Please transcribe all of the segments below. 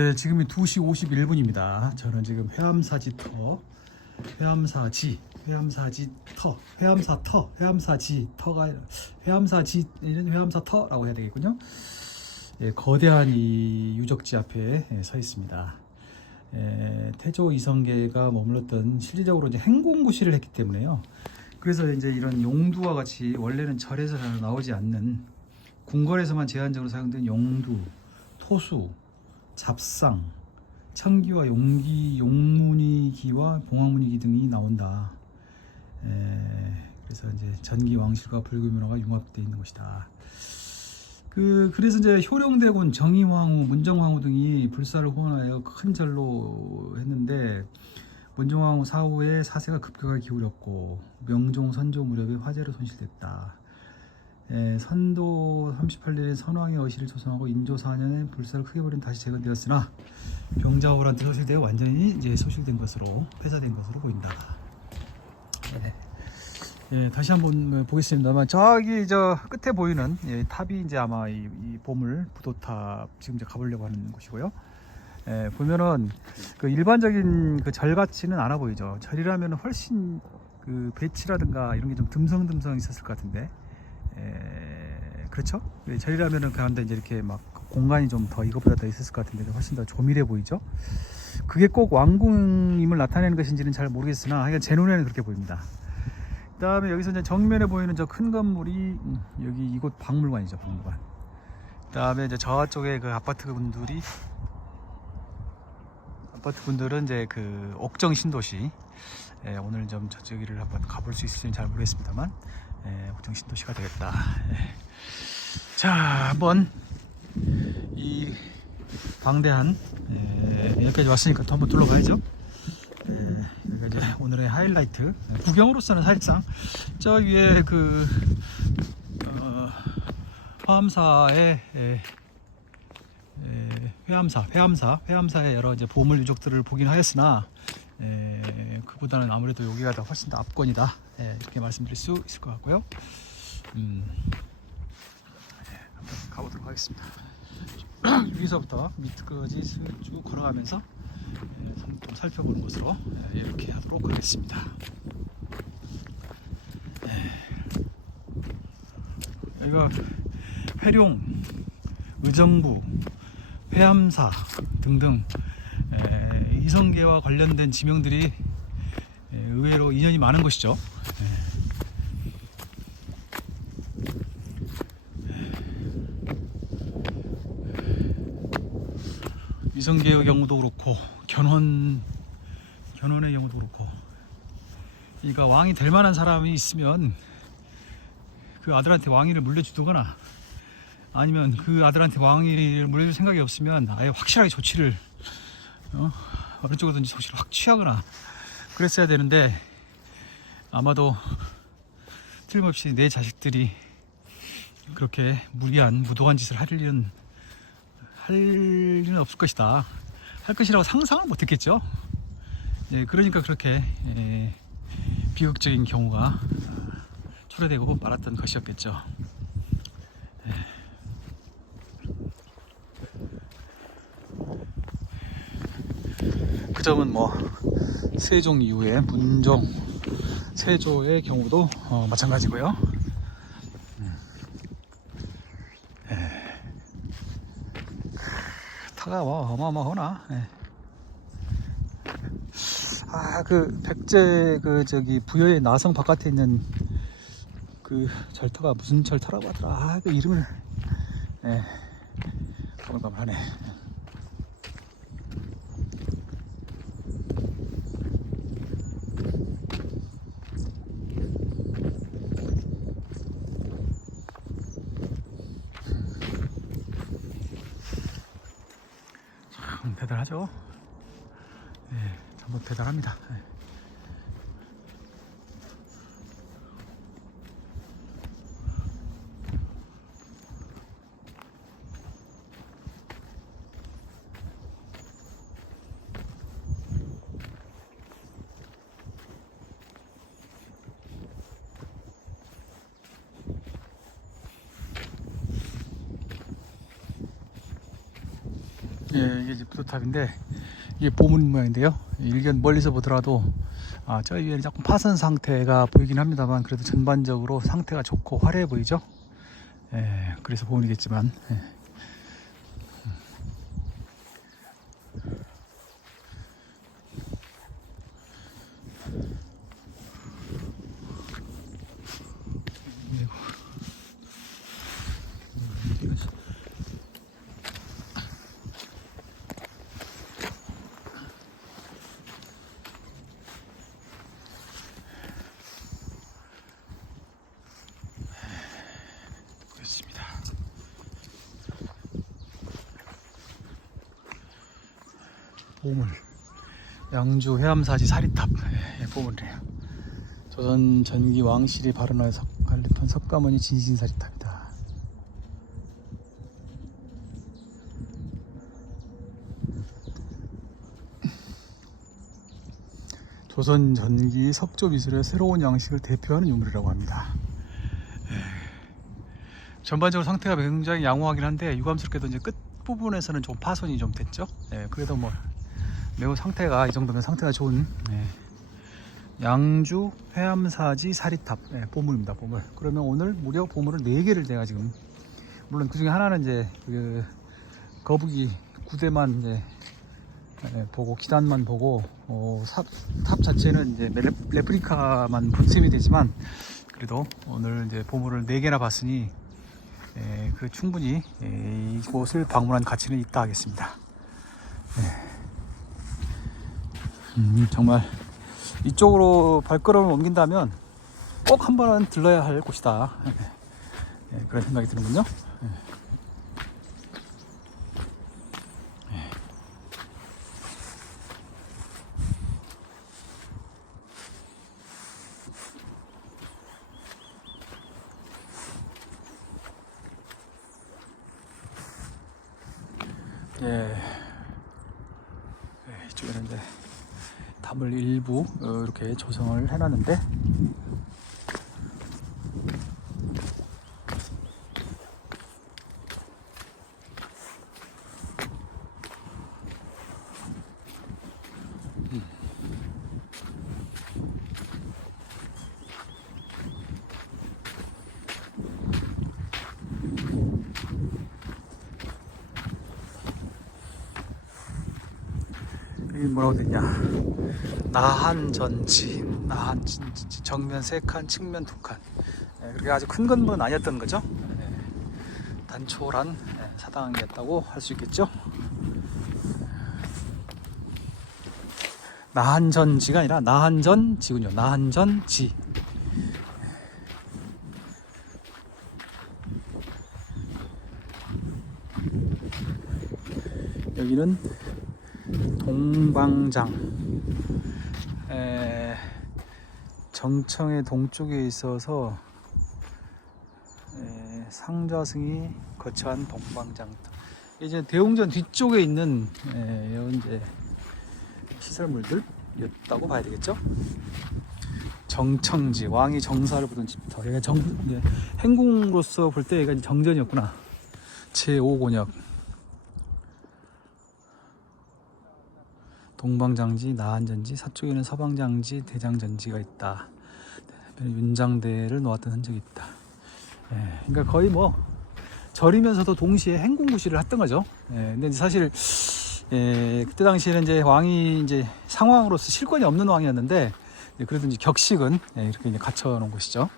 네, 지금이 2시 51분입니다. 저는 지금 회암사지터, 회암사지터가 회암사터라고 해야 되겠군요. 예, 거대한 이 유적지 앞에 서 있습니다. 태조 이성계가 머물렀던 실질적으로 이제 행공부시를 했기 때문에요. 그래서 이제 이런 용두와 같이 원래는 절에서 나오지 않는 궁궐에서만 제한적으로 사용된 용두, 토수, 잡상, 청기와 용기, 용문이기와 봉황문이기 등이 나온다. 그래서 이제 전기 왕실과 불교문화가 융합되어 있는 것이다. 그래서 이제 효령대군, 정의왕후, 문정왕후 등이 불사를 후원하여 큰 절로 했는데 문정왕후 사후에 사세가 급격하게 기울였고 명종, 선조 무렵에 화재로 손실됐다. 선도 38년에 선왕의 어시를 조성하고 인조 4년에 불사를 크게 벌인 다시 재건되었으나 병자호란때 소실되어 완전히 이제 소실된 것으로 폐사된 것으로 보인다. 다시 한번 보겠습니다만 저기 저 끝에 보이는 탑이 이제 아마 이 보물 부도탑 지금 이제 가보려고 하는 곳이고요. 보면은 그 일반적인 그 절 같지는 않아 보이죠. 절이라면 훨씬 그 배치라든가 이런 게 좀 듬성듬성 있었을 것 같은데. 그렇죠? 절이라면은 그런데 이제 이렇게 막 공간이 좀 더 이것보다 더 있었을 것 같은데 훨씬 더 조밀해 보이죠? 그게 꼭 왕궁임을 나타내는 것인지는 잘 모르겠으나 하여간 제 눈에는 그렇게 보입니다. 그 다음에 여기서 이제 정면에 보이는 저 큰 건물이 여기 이곳 박물관이죠. 박물관. 그 다음에 이제 저쪽에 그 아파트분들은 이제 그 옥정 신도시. 오늘 좀 저기를 한번 가볼 수 있을지는 잘 모르겠습니다만 옥정 신도시가 되겠다. 자, 한번 이 방대한 여기까지 왔으니까 또 한번 둘러봐야죠. 여기가 이제 오늘의 하이라이트. 구경으로서는 사실상 저 위에 그 화암사의 회암사의 여러 이제 보물 유적들을 보긴 하였으나 그보다는 아무래도 여기가 더 훨씬 더 압권이다. 이렇게 말씀드릴 수 있을 것 같고요. 한번 가보도록 하겠습니다. 여기서부터 밑까지 쭉 걸어가면서 좀 살펴보는 것으로 이렇게 하도록 하겠습니다. 여기가 회룡, 의정부, 회암사 등등 이성계와 관련된 지명들이 의외로 인연이 많은 곳이죠. 이성계의 경우도 그렇고 견훤의 경우도 그렇고, 그러니까 왕이 될 만한 사람이 있으면 그 아들한테 왕위를 물려주거나 아니면 그 아들한테 왕위를 물려줄 생각이 없으면 아예 확실하게 조치를 어느 쪽이든지 조치를 확 취하거나 그랬어야 되는데, 아마도 틀림없이 내 자식들이 그렇게 무도한 짓을 할 일은 없을 것이다. 할 것이라고 상상을 못했겠죠. 그러니까 그렇게 비극적인 경우가 초래되고 말았던 것이었겠죠. 그 점은 뭐 세종 이후에 문종, 세조의 경우도 마찬가지고요. 타가 뭐 어마어마하나. 그 백제 그 저기 부여의 나성 바깥에 있는 그 절터가 무슨 절터라고 하더라. 그 이름을 가물가물하네. 참 대단하죠. 정말 대단합니다. 예, 이게 이제 부두탑인데 이게 보문 모양인데요. 일견 멀리서 보더라도 저 위에는 조금 파선 상태가 보이긴 합니다만 그래도 전반적으로 상태가 좋고 화려해 보이죠. 예, 그래서 보문이겠지만 예. 보겠습니다. 보물 양주 해암사지 사리탑 보물이래요. 조선 전기 왕실이 발원하여 건립한 석가모니 진신사리탑이다. 조선 전기 석조 미술의 새로운 양식을 대표하는 유물이라고 합니다. 전반적으로 상태가 굉장히 양호하긴 한데 유감스럽게도 이제 끝 부분에서는 좀 파손이 좀 됐죠. 그래도 뭐 매우 상태가 이 정도면 상태가 좋은 양주 해암사지 사리탑 보물입니다. 보물. 그러면 오늘 무려 보물을 4개를 제가 지금, 물론 그 중에 하나는 이제 그 거북이 구대만 이제 보고 기단만 보고 탑 자체는 이제 레프리카만 분셈이 되지만 그래도 오늘 이제 보물을 4개나 봤으니 그 충분히 이곳을 방문한 가치는 있다 하겠습니다. 정말 이쪽으로 발걸음을 옮긴다면 꼭 한 번은 들러야 할 곳이다. 그런 생각이 드는군요. 이쪽에는 이제 담을 일부 이렇게 조성을 해놨는데 이 뭐라고 됐냐, 나한전지, 나한전지 정면 3칸 측면 2칸. 그렇게 아주 큰 건물은 아니었던 거죠. 단촐한 사당이었다고 할 수 있겠죠. 나한전지가 아니라 나한전지군요. 나한전지. 여기는 동방장, 정청의 동쪽에 있어서 상좌승이 거처한 동방장. 이제 대웅전 뒤쪽에 있는 이제 시설물들이었다고 봐야 되겠죠. 정청지, 왕이 정사를 부른 집터. 여기가 행궁으로서 볼 때 여기가 정전이었구나. 제5권역. 동방장지, 나한전지, 서쪽에는 서방장지, 대장전지가 있다. 윤장대를 놓았던 흔적이 있다. 그러니까 거의 뭐 절이면서도 동시에 행궁구실을 했던 거죠. 근데 사실 그때 당시에는 이제 왕이 이제 상왕으로서 실권이 없는 왕이었는데 그래도 이제 격식은 이렇게 이제 갖춰 놓은 곳이죠.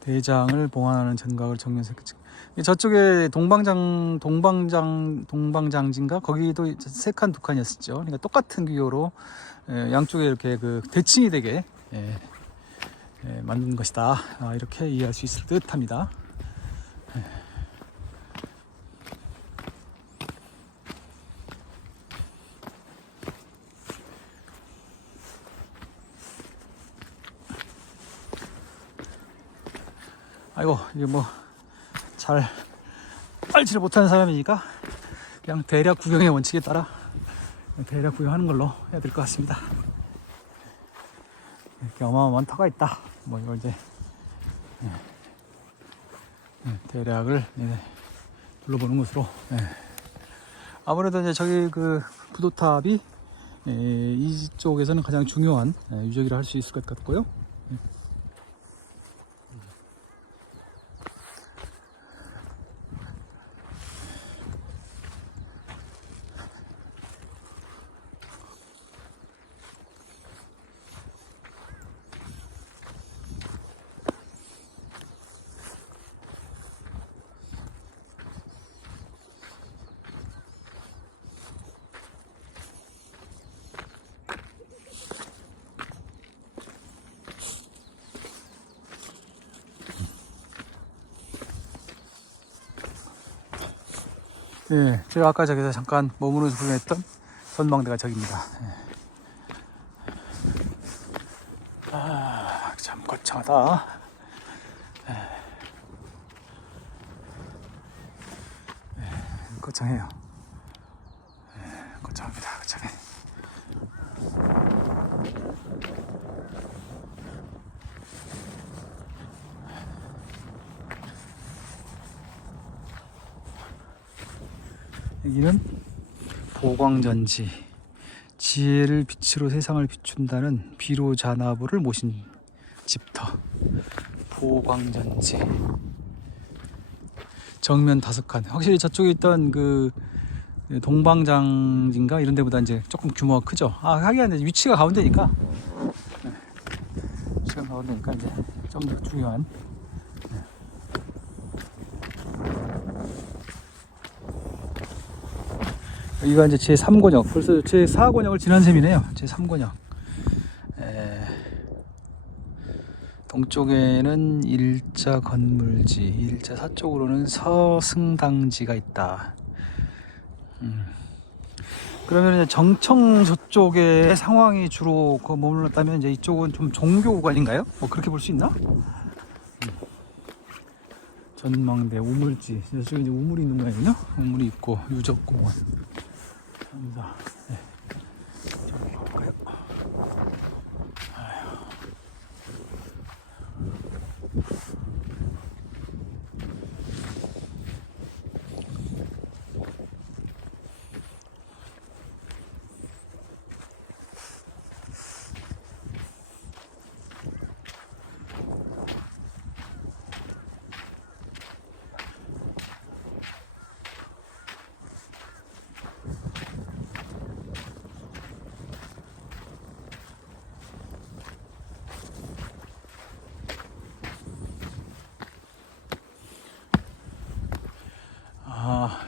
대장을 봉안하는 전각을 정면색. 저쪽에 동방장진가 거기도 3칸 2칸이었었죠. 그러니까 똑같은 규모로 양쪽에 이렇게 그 대칭이 되게 만든 것이다. 이렇게 이해할 수 있을 듯합니다. 아이고 이게 뭐 잘 알지를 못하는 사람이니까 그냥 대략 구경의 원칙에 따라 대략 구경하는 걸로 해야 될 것 같습니다. 이렇게 어마어마한 터가 있다. 뭐 이걸 이제 대략을 둘러보는 것으로. 아무래도 이제 저기 그 부도탑이 이쪽에서는 가장 중요한 유적이라 할 수 있을 것 같고요. 예, 제가 아까 저기서 잠깐 머무르면서 구경했던 전망대가 저기입니다. 참 거창하다. 거창해요. 거창합니다. 거창해. 여기는 보광전지, 지혜를 빛으로 세상을 비춘다는 비로자나부를 모신 집터. 보광전지 정면 5칸. 확실히 저쪽에 있던 그 동방장인가 이런 데보다 이제 조금 규모가 크죠. 하긴 이제 위치가 가운데니까. 위치가 가운데니까 이제 좀 더 중요한. 여기가 이제 제3권역, 벌써 제4권역을 지난 셈이네요. 제3권역. 동쪽에는 일자 건물지, 일자 서쪽으로는 서승당지가 있다. 그러면 이제 정청 저쪽의 상황이 주로 머물렀다면 이제 이쪽은 좀 종교 구간인가요? 뭐 그렇게 볼 수 있나? 전망대, 우물지. 저쪽에 이제 우물이 있는 거거든요. 우물이 있고 유적공원. 감사합니다. 네. 저기 가볼까요?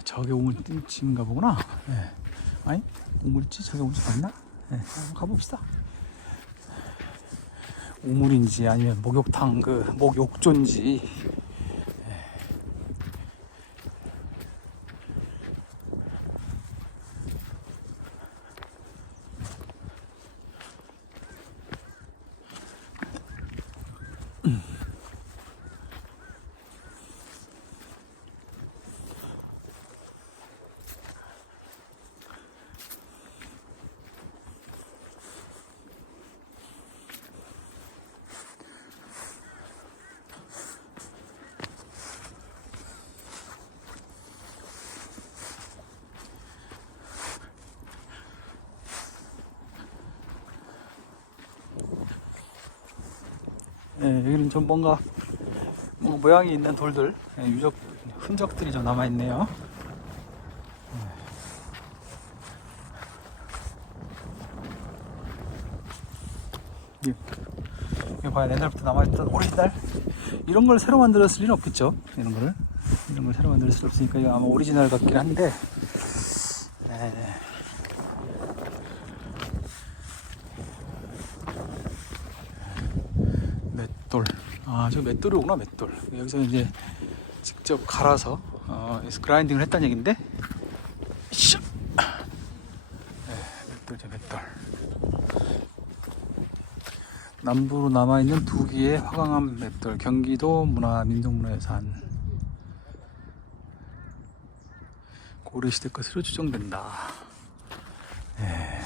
저게 우물지인가 보구나. 네. 아니, 우물지? 저게 우물지 맞나? 네, 한번 가봅시다. 우물인지 아니면 목욕탕, 목욕조인지. 여기는 좀 뭔가 모양이 있는 돌들, 유적 흔적들이 좀 남아 있네요. 이거 봐야 옛날부터 남아있던 오리지널. 이런 걸 새로 만들었을 리는 없겠죠. 이런 걸 새로 만들 수 없으니까 이거 아마 오리지널 같긴 한데. 맷돌. 저 맷돌이구나, 맷돌. 여기서 이제 직접 갈아서 그라인딩을 했다는 얘긴데. 맷돌. 남부로 남아있는 두 개의 화강암 맵돌, 경기도 민속문화유산. 고려시대 것으로 추정된다. 네.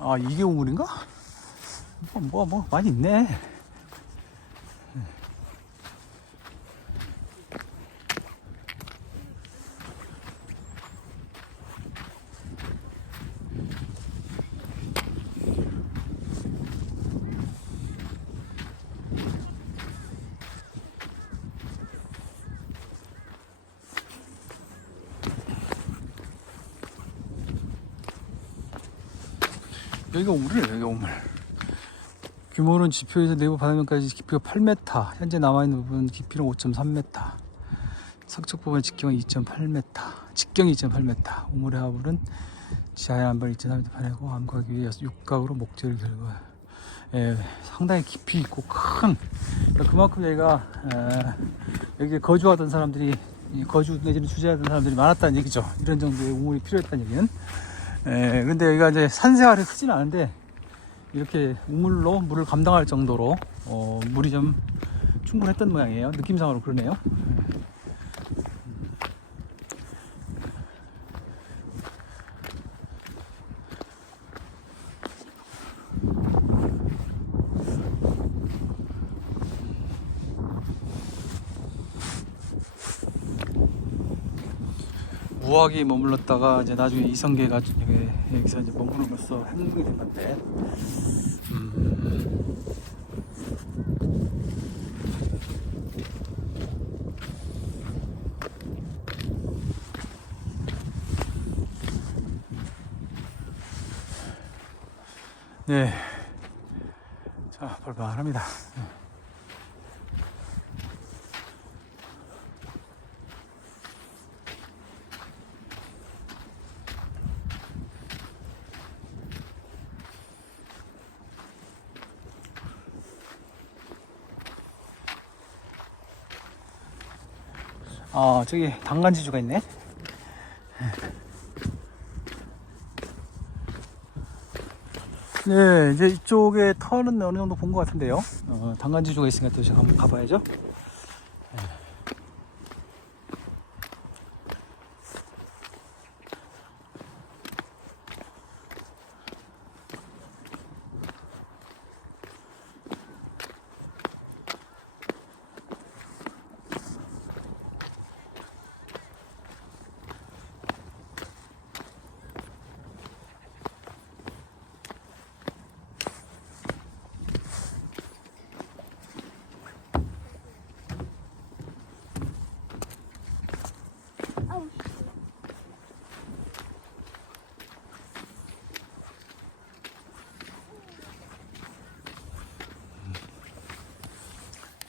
아, 이게 우물인가? 뭐 많이 있네. 여기가 우물이에요. 여기가 우물. 규모는 지표에서 내부 바닥면까지 깊이가 8m, 현재 남아있는 부분 깊이는 5.3m, 서쪽 부분 직경은 2.8m, 직경이 2.8m. 우물의 하물은 지하의 안발 2.3m 판이고 암각 위에 육각으로 목재를 결고, 상당히 깊이 있고 큰, 그만큼 여기가 여기에 거주하던 사람들이, 거주 내지는 주재하던 사람들이 많았다는 얘기죠. 이런 정도의 우물이 필요했다는 얘기는. 근데 여기가 이제 산세활이 크진 않은데 이렇게 우물로 물을 감당할 정도로 물이 좀 충분했던 모양이에요. 느낌상으로 그러네요. 무학이 머물렀다가 이제 나중에 이성계가 여기서 이제 머무르면서 행궁이 된 건데, 네, 자, 볼만합니다. 저기 당간지주가 있네. 네, 이제 이쪽에 터는 어느 정도 본 것 같은데요. 당간지주가 있으니까 또 제가 한번 가봐야죠.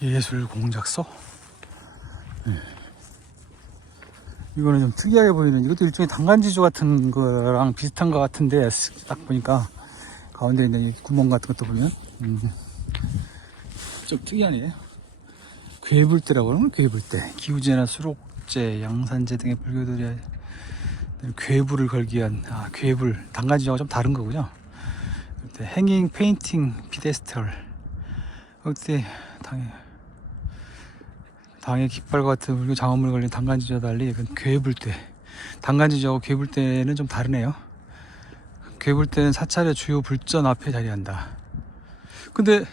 예술 공작소. 이거는 좀 특이하게 보이는, 이것도 일종의 당간지주 같은 거랑 비슷한 것 같은데, 딱 보니까 가운데 있는 이 구멍 같은 것도 보면 좀 특이하네. 괴불대라고 그러면 괴불대. 기우제나 수록제, 양산제 등의 불교들이 괴불을 걸기 위한, 괴불, 당간지주하고 좀 다른 거군요. 행잉, 페인팅, 피데스털. 그때 당의 깃발과 같은 물교 장엄을 걸린 당간지주와 달리 이건 괴불대. 당간지주하고 괴불대는 좀 다르네요. 괴불대는 사찰의 주요 불전 앞에 자리한다. 근데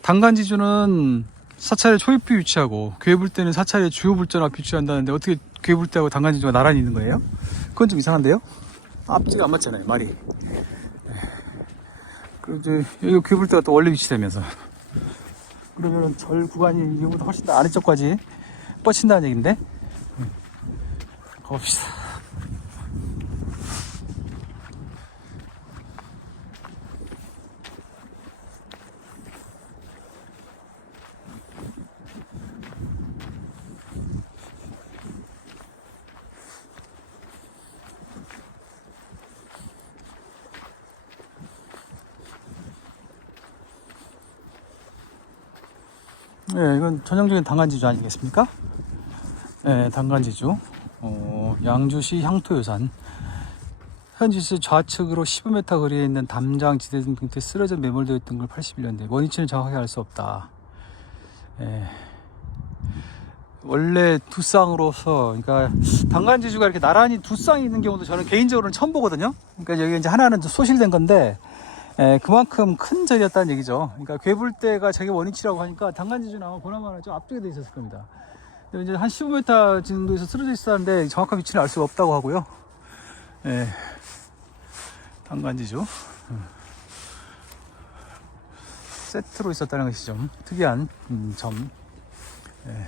당간지주는 사찰의 초입부에 위치하고 괴불대는 사찰의 주요 불전 앞에 위치한다는데 어떻게 괴불대하고 당간지주가 나란히 있는 거예요? 그건 좀 이상한데요? 앞뒤가 안 맞잖아요, 말이. 그리고 여기 괴불대가 또 원래 위치되면서, 그러면 절 구간이 이거보다 훨씬 더 아래쪽까지 뻗친다는 얘긴데. 가봅시다. 예, 이건 전형적인 단간지주 아니겠습니까? 예, 단간지주. 양주시 향토유산. 현지시 좌측으로 15m 거리에 있는 담장 지대 등 빙태에 쓰러져 매몰되어 있던 걸 81년대. 원위치는 정확하게 알 수 없다. 예. 원래 두 쌍으로서, 그러니까 단간지주가 이렇게 나란히 두 쌍이 있는 경우도 저는 개인적으로는 처음 보거든요. 그러니까 여기 이제 하나는 소실된 건데, 그만큼 큰 절이었다는 얘기죠. 그러니까 괴불대가 저게 원위치라고 하니까 단간지주는 아마 보나마나 좀 앞쪽에 돼 있었을 겁니다. 이제 한 15m 정도에서 쓰러져 있었는데 정확한 위치는 알 수가 없다고 하고요. 예. 단간지주. 세트로 있었다는 것이 좀 특이한 점. 예.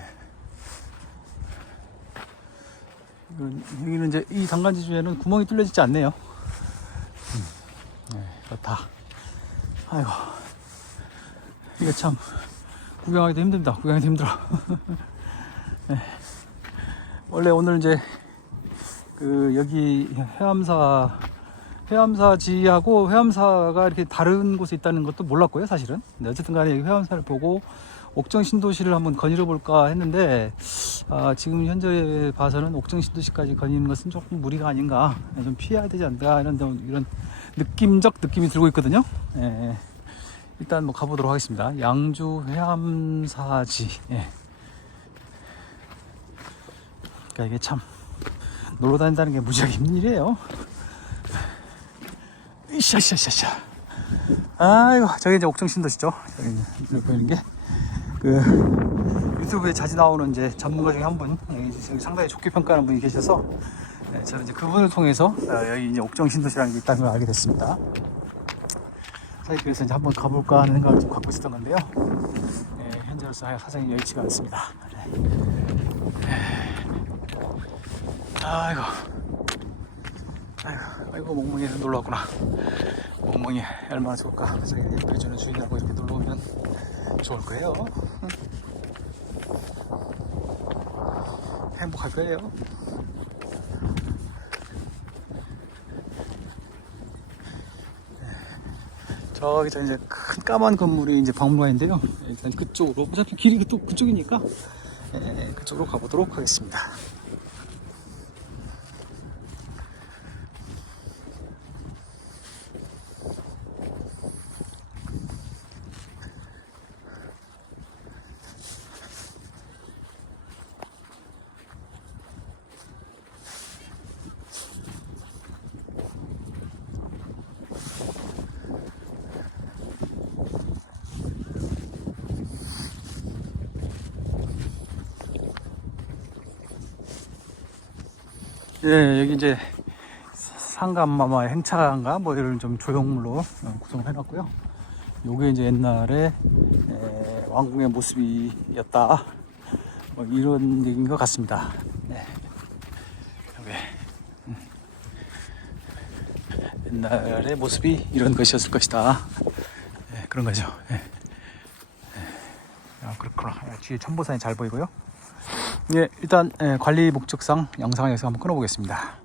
여기는 이제 이 단간지주에는 구멍이 뚫려지지 않네요. 네, 그렇다. 아이고, 이게 참 구경하기도 힘듭니다. 구경하기도 힘들어. 네. 원래 오늘 이제 여기 해암사지하고 해암사가 이렇게 다른 곳에 있다는 것도 몰랐고요, 사실은. 근데 어쨌든 간에 여기 해암사를 보고 옥정신도시를 한번 거닐어 볼까 했는데, 지금 현재 봐서는 옥정신도시까지 거니는 것은 조금 무리가 아닌가, 좀 피해야 되지 않나, 이런 느낌적 느낌이 들고 있거든요. 예, 일단 뭐 가보도록 하겠습니다. 양주 해암사지. 예. 그러니까 이게 참 놀러 다닌다는 게 무지하게 힘든 일이에요. 이샤샤샤샤. 아이고, 저게 이제 옥정신도시죠. 여기 보이는 게 유튜브에 자주 나오는 이제 전문가 중에 한 분, 여기 상당히 좋게 평가하는 분이 계셔서, 저는 이제 그분을 통해서 여기 이제 옥정신도시라는 게 있다는 걸 알게 됐습니다. 사실 그래서 이제 한번 가볼까 하는 생각을 좀 갖고 있었던 건데요. 현재로서 사정이 여의치가 않습니다. 아이고, 멍멍이에서 놀러 왔구나. 멍멍이 얼마나 좋을까. 자기 예뻐해주는 주인하고 이렇게 놀러 오면 좋을 거예요. 행복할 거예요. 저기 저 이제 큰 까만 건물이 이제 박물관인데요. 일단 그쪽으로, 어차피 길이 그쪽이니까 그쪽으로 가보도록 하겠습니다. 예, 여기 이제 상감마마 행차인가 뭐 이런 좀 조형물로 구성을 해놨고요. 요게 이제 옛날에 왕궁의 모습이었다, 뭐 이런 얘기인 것 같습니다. 네. 요게 옛날의 모습이 이런 것이었을 것이다. 네, 그런 거죠. 네. 그렇구나. 뒤에 천보산이 잘 보이고요. 예, 일단 관리 목적상 영상을 여기서 한번 끊어보겠습니다.